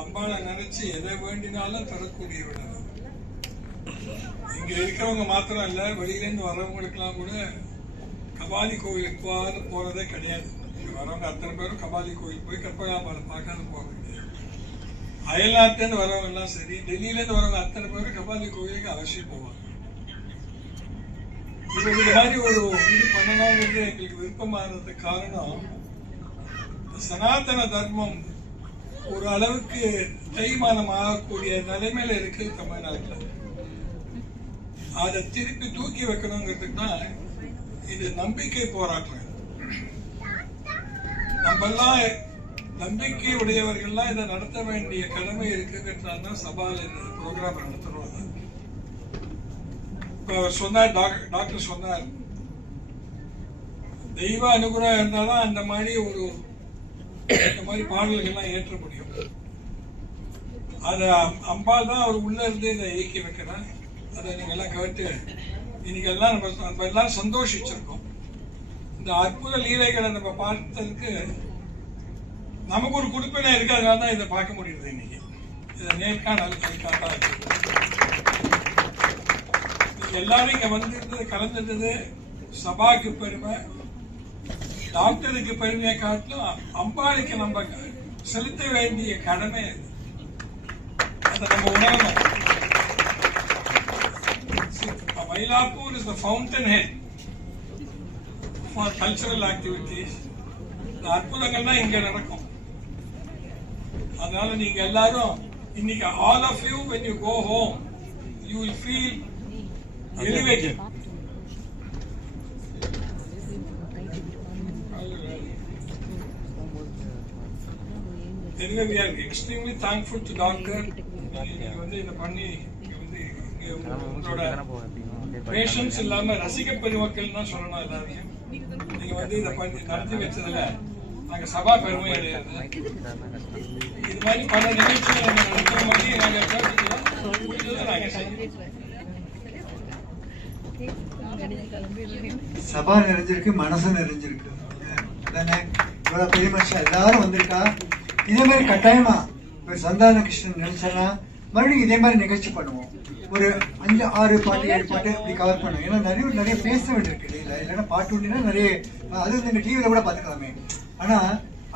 அம்பாளை நினைச்சு எதை வேண்டினாலும் தரக்கூடிய விட. இங்க இருக்கிறவங்க மாத்திரம் இல்ல, வெளியிலேருந்து வர்றவங்களுக்கு எல்லாம் கூட கபாலி கோயிலுக்கு போறதே கிடையாது. இங்க வரவங்க அத்தனை பேரும் கபாலி கோயில் போய் கற்பகாம்பாளை பார்க்காத போறது கிடையாது. அயல்நாட்டிலேருந்து வரவங்க எல்லாம் சரி, டெல்லியிலேருந்து வரவங்க அத்தனை பேரும் கபாலி கோயிலுக்கு அவசியம் போவாங்க. இது மாதிரி ஒரு இது பண்ணணுங்கிறது எங்களுக்கு விருப்பமானதுக்கு காரணம், சனாதன தர்மம் ஒரு அளவுக்கு தேய்மானம் ஆகக்கூடிய நிலைமையில இருக்கு தமிழ்நாட்டில். அதை திருப்பி தூக்கி வைக்கணுங்கிறதுக்கு தான் இது நம்பிக்கை போராட்டம். நம்மெல்லாம் நம்பிக்கை உடையவர்கள்லாம் இதை நடத்த வேண்டிய கடமை இருக்குங்கிறதுனால சபால இந்த ப்ரோக்ராம் நடத்துறோம். இப்ப அவர் சொன்னார், டாக்டர் சொன்னார், தெய்வ அனுகிரகம் இருந்தாதான் அந்த மாதிரி இந்த மாதிரி பாடல்கள்லாம் ஏற்ற முடியும். அத அம்பாள் தான் அவர் உள்ள இருந்து இதை இயக்கி வைக்கிறார். அதை நீங்க எல்லாம் கேட்டு இன்னைக்கு எல்லாம் நம்ம எல்லாரும் சந்தோஷிச்சிருக்கோம். இந்த அற்புத லீலைகளை நம்ம பார்த்ததுக்கு நமக்கு ஒரு குறிப்பினை இருக்கு, அதனால தான் இதை பார்க்க முடியுது. இன்னைக்கு இதை நேர்காண காட்டா எல்லாரும் இங்க வந்து கலந்துட்டது சபாக்கு பெருமை, டாக்டருக்கு பெருமையை காட்டிலும் அம்பாளுக்கு நம்ம செலுத்த வேண்டிய கடமை அதை நம்ம உணரணும். Mylapore is the fountain head for cultural activities. இந்த அற்புதங்கள்லாம் இங்க நடக்கும். அதனால நீங்க எல்லாரும் இன்னைக்கு all of you when you go home you will feel elevated. Anyway, we are extremely thankful to Doctor. வந்து இத பண்ணி உங்களோட பேஷன்ஸ் இல்லாம ரசிக பெருமக்கள் தான் சொல்லணும். எல்லாரையும் நீங்க வந்து இதை பண்ணி நடத்தி வச்சதுல நாங்க சபா பெருமை அடையாது. இது மாதிரி பல நிகழ்ச்சிகளை நாங்க நடத்துற மாதிரி நாங்க கேட்டுக்கலாம். நாங்க செய்யணும். சபா நிறைஞ்சிருக்கு, மனசு நிறைஞ்சிருக்கு. இவ்வளவு பெரிய மனுஷன் எல்லாரும் வந்திருக்கா. இதே மாதிரி கட்டாயமா ஒரு சந்தான கிருஷ்ணன் நினைச்சா மறுபடியும் இதே மாதிரி நிகழ்ச்சி பண்ணுவோம். ஒரு 5, 6 பாட்டு 7 பாட்டு இப்படி கவர் பண்ணுவோம். ஏன்னா நிறைய பேச வேண்டியிருக்கு இல்லைன்னா பாட்டு ஒன்றுனா நிறைய, அது வந்து இந்த டிவியில கூட பார்த்துக்கலாமே. ஆனா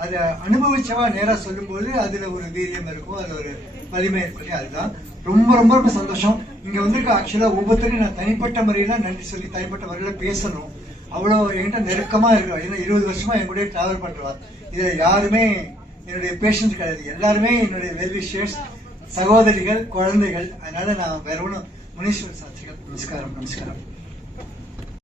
அதை அனுபவிச்சவா நேரா சொல்லும்போது அதுல ஒரு வீரியம் இருக்கும், அதுல ஒரு வலிமை இருக்கும். அதுதான் ரொம்ப ரொம்ப ரொம்ப சந்தோஷம். இங்க வந்திருக்க ஆக்சுவலா ஒவ்வொருத்தரையும் நான் தனிப்பட்ட முறையில நன்றி சொல்லி தனிப்பட்ட முறையில பேசணும். அவ்வளோ என்கிட்ட நெருக்கமா இருக்கிறா. ஏன்னா 20 வருஷமா என் கூட டிராவல் பண்றவா. இதுல யாருமே என்னுடைய பேஷன்ஸ் கிடையாது, எல்லாருமே என்னுடைய வெல்விஷர்ஸ், சகோதரிகள், குழந்தைகள். அதனால நான் வேற ஒன்றும் முனீஸ்வர் சாட்சிகள். நமஸ்காரம்.